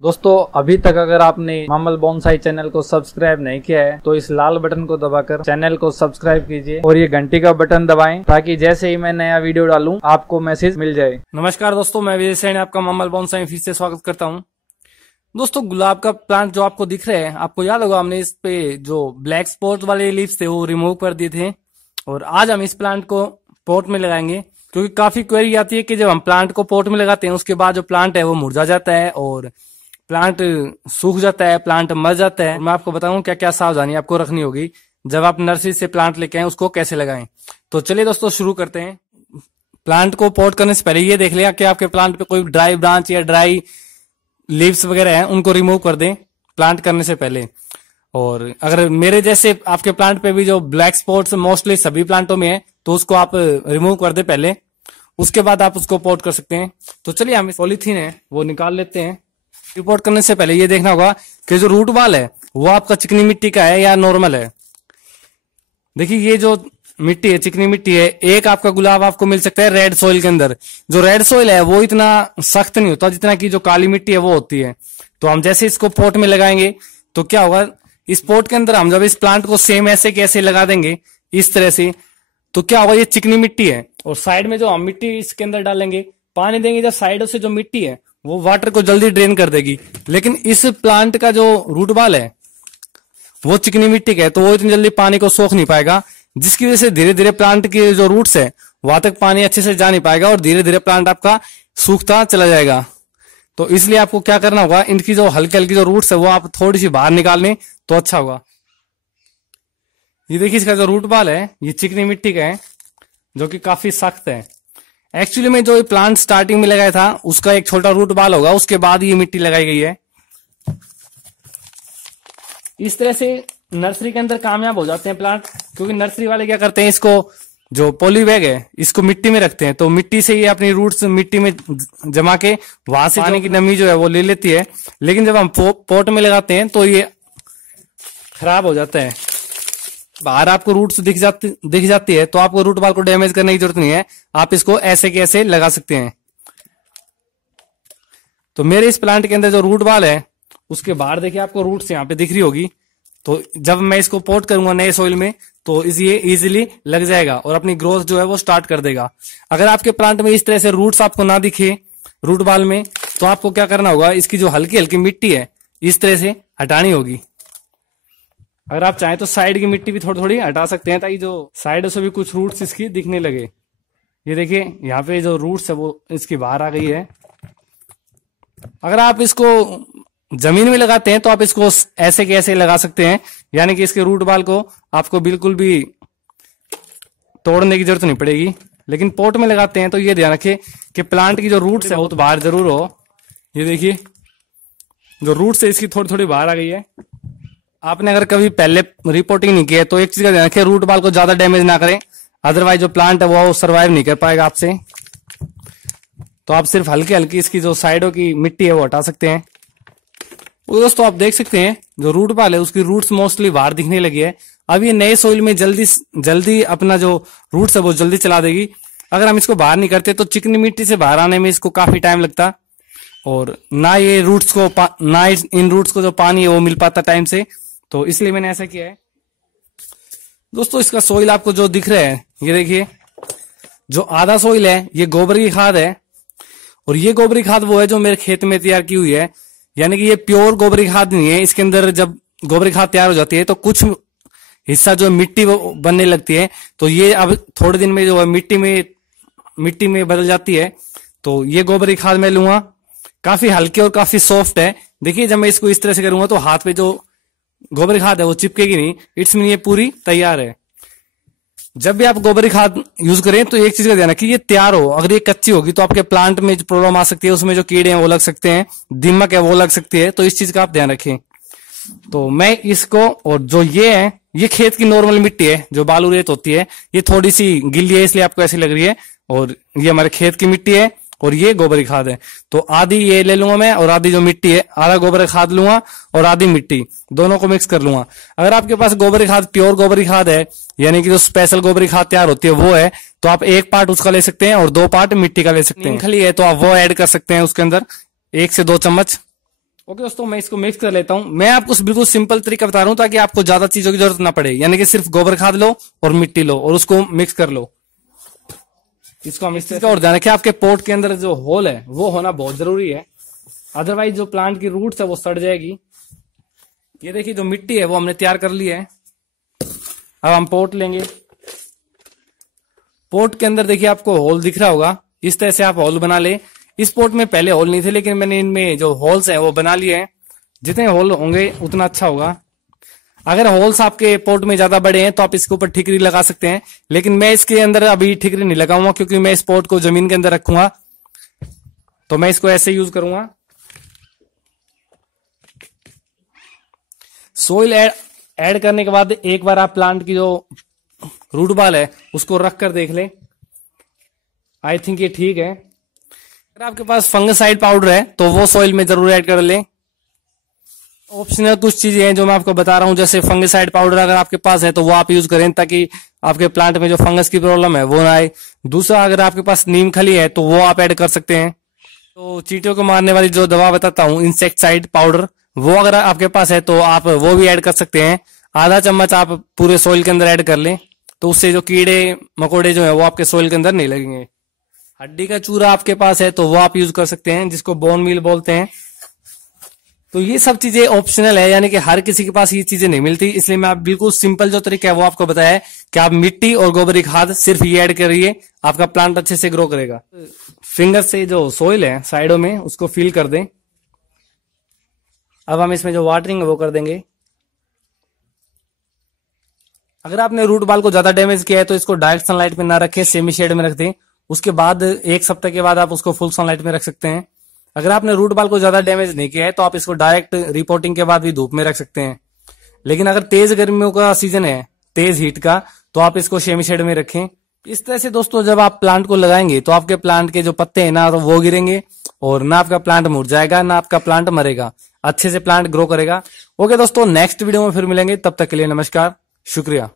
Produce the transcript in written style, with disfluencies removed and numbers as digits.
दोस्तों अभी तक अगर आपने मामल बोनसाई चैनल को सब्सक्राइब नहीं किया है तो इस लाल बटन को दबाकर चैनल को सब्सक्राइब कीजिए और ये घंटी का बटन दबाएं ताकि जैसे ही मैं नया वीडियो डालूं आपको मैसेज मिल जाए। नमस्कार दोस्तों, मैं विजय सैनी आपका मामल बोनसाई फिर से स्वागत करता हूं। दोस्तों गुलाब का प्लांट जो आपको दिख रहा है, आपको याद होगा हमने इस पे जो ब्लैक स्पॉट वाले लीव्स थे वो रिमूव कर दिए थे और आज हम इस प्लांट को पॉट में लगाएंगे क्योंकि काफी क्वेरी आती है कि जब हम प्लांट को पॉट में लगाते हैं उसके बाद जो प्लांट है वो मुरझा जाता है और प्लांट सूख जाता है, प्लांट मर जाता है। मैं आपको बताऊं क्या क्या सावधानी आपको रखनी होगी जब आप नर्सरी से प्लांट लेके आए, उसको कैसे लगाएं। तो चलिए दोस्तों शुरू करते हैं। प्लांट को पॉट करने से पहले ये देख लिया कि आपके प्लांट पे कोई ड्राई ब्रांच या ड्राई लीव्स वगैरह हैं, उनको रिमूव कर दें प्लांट करने से पहले। और अगर मेरे जैसे आपके प्लांट पे भी जो ब्लैक स्पॉट्स मोस्टली सभी प्लांटों में है तो उसको आप रिमूव कर दे पहले, उसके बाद आप उसको पॉट कर सकते हैं। तो चलिए हम पॉलीथीन है वो निकाल लेते हैं। रिपोर्ट करने से पहले ये देखना होगा कि जो रूट बॉल है वो आपका चिकनी मिट्टी का है या नॉर्मल है। देखिए ये जो मिट्टी है चिकनी मिट्टी है, एक आपका गुलाब आपको मिल सकता है रेड सॉइल के अंदर। जो रेड सॉइल है वो इतना सख्त नहीं होता जितना कि जो काली मिट्टी है वो होती है। तो हम जैसे इसको पॉट में लगाएंगे तो क्या होगा, इस पॉट के अंदर हम जब इस प्लांट को सेम ऐसे कैसे लगा देंगे इस तरह से, तो क्या होगा, ये चिकनी मिट्टी है और साइड में जो हम मिट्टी इसके अंदर डालेंगे, पानी देंगे, जब साइडों से जो मिट्टी है वो वाटर को जल्दी ड्रेन कर देगी। लेकिन इस प्लांट का जो रूट बॉल है वो चिकनी मिट्टी का है तो वो इतनी जल्दी पानी को सोख नहीं पाएगा, जिसकी वजह से धीरे धीरे प्लांट के जो रूट्स है वहां तक पानी अच्छे से जा नहीं पाएगा और धीरे धीरे प्लांट आपका सूखता चला जाएगा। तो इसलिए आपको क्या करना होगा, इनकी जो हल्की हल्की जो रूट्स है वो आप थोड़ी सी बाहर निकाल लें तो अच्छा होगा। ये देखिए इसका जो रूट बॉल है ये चिकनी मिट्टी का है जो कि काफी सख्त है। एक्चुअली में जो प्लांट स्टार्टिंग में लगाया था उसका एक छोटा रूट बॉल होगा, उसके बाद ये मिट्टी लगाई गई है। इस तरह से नर्सरी के अंदर कामयाब हो जाते हैं प्लांट, क्योंकि नर्सरी वाले क्या करते हैं, इसको जो पॉली बैग है इसको मिट्टी में रखते हैं तो मिट्टी से ये अपनी रूट्स मिट्टी में जमा के वहां से पानी की नमी जो है वो ले लेती है। लेकिन जब हम पॉट में लगाते हैं तो ये खराब हो जाता है। बाहर आपको रूट्स दिख जाती है तो आपको रूट बॉल को डैमेज करने की जरूरत नहीं है, आप इसको ऐसे के ऐसे लगा सकते हैं। तो मेरे इस प्लांट के अंदर जो रूट बॉल है उसके बाहर देखिए आपको रूट्स यहाँ पे दिख रही होगी। तो जब मैं इसको पॉट करूंगा नए सॉइल में तो ये इजीली लग जाएगा और अपनी ग्रोथ जो है वो स्टार्ट कर देगा। अगर आपके प्लांट में इस तरह से रूट्स आपको ना दिखे रूट बॉल में तो आपको क्या करना होगा, इसकी जो हल्की हल्की मिट्टी है इस तरह से हटानी होगी। अगर आप चाहें तो साइड की मिट्टी भी थोड़ी थोड़ी हटा सकते हैं ताकि जो साइडों से भी कुछ रूट्स इसकी दिखने लगे। ये देखिए यहाँ पे जो रूट्स है वो इसकी बाहर आ गई है। अगर आप इसको जमीन में लगाते हैं तो आप इसको ऐसे के ऐसे लगा सकते हैं, यानी कि इसके रूट बॉल को आपको बिल्कुल भी तोड़ने की जरूरत नहीं पड़ेगी। लेकिन पॉट में लगाते हैं तो ये ध्यान रखें कि प्लांट की जो रूट्स है वो तो बाहर जरूर हो। ये देखिए जो रूट्स है इसकी थोड़ी थोड़ी बाहर आ गई है। आपने अगर कभी पहले रिपोर्टिंग नहीं किया तो एक चीज का ध्यान रखें, रूट बॉल को ज्यादा डैमेज ना करें, अदरवाइज जो प्लांट है वो सर्वाइव नहीं कर पाएगा आपसे। तो आप सिर्फ हल्की हल्की इसकी जो साइडों की मिट्टी है वो हटा सकते हैं। तो दोस्तों आप देख सकते हैं जो रूट बॉल है उसकी रूट्स मोस्टली बाहर दिखने लगी है। अब ये नए सोइल में जल्दी अपना जो रूट्स है वो जल्दी चला देगी। अगर हम इसको बाहर नहीं करते तो चिकनी मिट्टी से बाहर आने में इसको काफी टाइम लगता और ना ये रूट्स को ना इन रूट्स को जो पानी है वो मिल पाता टाइम से। तो इसलिए मैंने ऐसा किया है। दोस्तों इसका सोइल आपको जो दिख रहा है ये देखिए, जो आधा सोइल है ये गोबर की खाद है और ये गोबर की खाद वो है जो मेरे खेत में तैयार की हुई है, यानी कि ये प्योर गोबर की खाद नहीं है। इसके अंदर जब गोबर की खाद तैयार हो जाती है तो कुछ हिस्सा जो मिट्टी वो बनने लगती है, तो ये अब थोड़े दिन में जो है मिट्टी में बदल जाती है। तो ये गोबर की खाद मैं लूंगा, काफी हल्की और काफी सॉफ्ट है। देखिए जब मैं इसको इस तरह से करूंगा तो हाथ पे जो गोबर खाद है वो चिपकेगी नहीं, इट्स मीन ये पूरी तैयार है। जब भी आप गोबर खाद यूज करें तो एक चीज का ध्यान रखिए, ये तैयार हो। अगर ये कच्ची होगी तो आपके प्लांट में जो प्रॉब्लम आ सकती है, उसमें जो कीड़े हैं वो लग सकते हैं, दीमक है वो लग सकती है, तो इस चीज का आप ध्यान रखें। तो मैं इसको, और जो ये है ये खेत की नॉर्मल मिट्टी है जो बालू रेत होती है, ये थोड़ी सी गिल्ली है इसलिए आपको ऐसी लग रही है, और ये हमारे खेत की मिट्टी है और ये गोबर की खाद है। तो आधी ये ले लूंगा मैं और आधी जो मिट्टी है, आधा गोबर की खाद लूंगा और आधी मिट्टी, दोनों को मिक्स कर लूंगा। अगर आपके पास गोबर की खाद, प्योर गोबर की खाद है, यानी कि जो स्पेशल गोबर की खाद तैयार होती है वो है, तो आप 1 पार्ट उसका ले सकते हैं और 2 पार्ट मिट्टी का ले सकते हैं। खली है तो आप वो ऐड कर सकते हैं उसके अंदर 1 से 2 चम्मच। ओके दोस्तों, मैं इसको मिक्स कर लेता हूं। मैं आपको बिल्कुल सिंपल तरीका बता रहा हूं ताकि आपको ज्यादा चीजों की जरूरत ना पड़े, यानी कि सिर्फ गोबर खाद लो और मिट्टी लो और उसको मिक्स कर लो। इसको हम इस चीज का और ध्यान रखें, आपके पोट के अंदर जो होल है वो होना बहुत जरूरी है, अदरवाइज जो प्लांट की रूट्स है वो सड़ जाएगी। ये देखिए जो मिट्टी है वो हमने तैयार कर ली है। अब हम पोट लेंगे। पोट के अंदर देखिए आपको होल दिख रहा होगा, इस तरह से आप होल बना ले। इस पोट में पहले होल नहीं थे, लेकिन मैंने इनमें जो होल्स हैं वो बना लिए हैं। जितने होल होंगे उतना अच्छा होगा। अगर होल्स आपके पोट में ज्यादा बड़े हैं तो आप इसके ऊपर ठिकरी लगा सकते हैं, लेकिन मैं इसके अंदर अभी ठिकरी नहीं लगाऊंगा क्योंकि मैं इस पोट को जमीन के अंदर रखूंगा, तो मैं इसको ऐसे यूज करूंगा। सोइल ऐड करने के बाद एक बार आप प्लांट की जो रूट बॉल है उसको रख कर देख ले। आई थिंक ये ठीक है। अगर आपके पास फंगिसाइड पाउडर है तो वो सॉइल में जरूर ऐड कर लें। ऑप्शनल कुछ चीजें हैं जो मैं आपको बता रहा हूं, जैसे फंगिसाइड पाउडर अगर आपके पास है तो वो आप यूज करें ताकि आपके प्लांट में जो फंगस की प्रॉब्लम है वो ना आए। दूसरा, अगर आपके पास नीम खली है तो वो आप ऐड कर सकते हैं। तो चींटियों को मारने वाली जो दवा बताता हूँ, इंसेक्टिसाइड पाउडर, वो अगर आपके पास है तो आप वो भी ऐड कर सकते हैं। आधा चम्मच आप पूरे सॉइल के अंदर ऐड कर लें, तो उससे जो कीड़े मकोड़े जो है वो आपके सॉइल के अंदर नहीं लगेंगे। हड्डी का चूरा आपके पास है तो वो आप यूज कर सकते हैं, जिसको बोन मील बोलते हैं। तो ये सब चीजें ऑप्शनल है, यानी कि हर किसी के पास ये चीजें नहीं मिलती, इसलिए मैं आप बिल्कुल सिंपल जो तरीका है वो आपको बताया है कि आप मिट्टी और गोबर की खाद सिर्फ ये ऐड करिए, आपका प्लांट अच्छे से ग्रो करेगा। फिंगर से जो सॉइल है साइडों में उसको फिल कर दें। अब हम इसमें जो वाटरिंग है वो कर देंगे। अगर आपने रूट बॉल को ज्यादा डैमेज किया है तो इसको डायरेक्ट सनलाइट में ना रखें, सेमी शेड में रख दें। उसके बाद 1 सप्ताह के बाद आप उसको फुल सनलाइट में रख सकते हैं। अगर आपने रूट बॉल को ज्यादा डैमेज नहीं किया है तो आप इसको डायरेक्ट रिपोर्टिंग के बाद भी धूप में रख सकते हैं। लेकिन अगर तेज गर्मियों का सीजन है, तेज हीट का, तो आप इसको सेमी शेड में रखें। इस तरह से दोस्तों जब आप प्लांट को लगाएंगे तो आपके प्लांट के जो पत्ते हैं ना तो वो गिरेंगे और ना आपका प्लांट मुरझाएगा ना आपका प्लांट मरेगा, अच्छे से प्लांट ग्रो करेगा। ओके दोस्तों, नेक्स्ट वीडियो में फिर मिलेंगे, तब तक के लिए नमस्कार, शुक्रिया।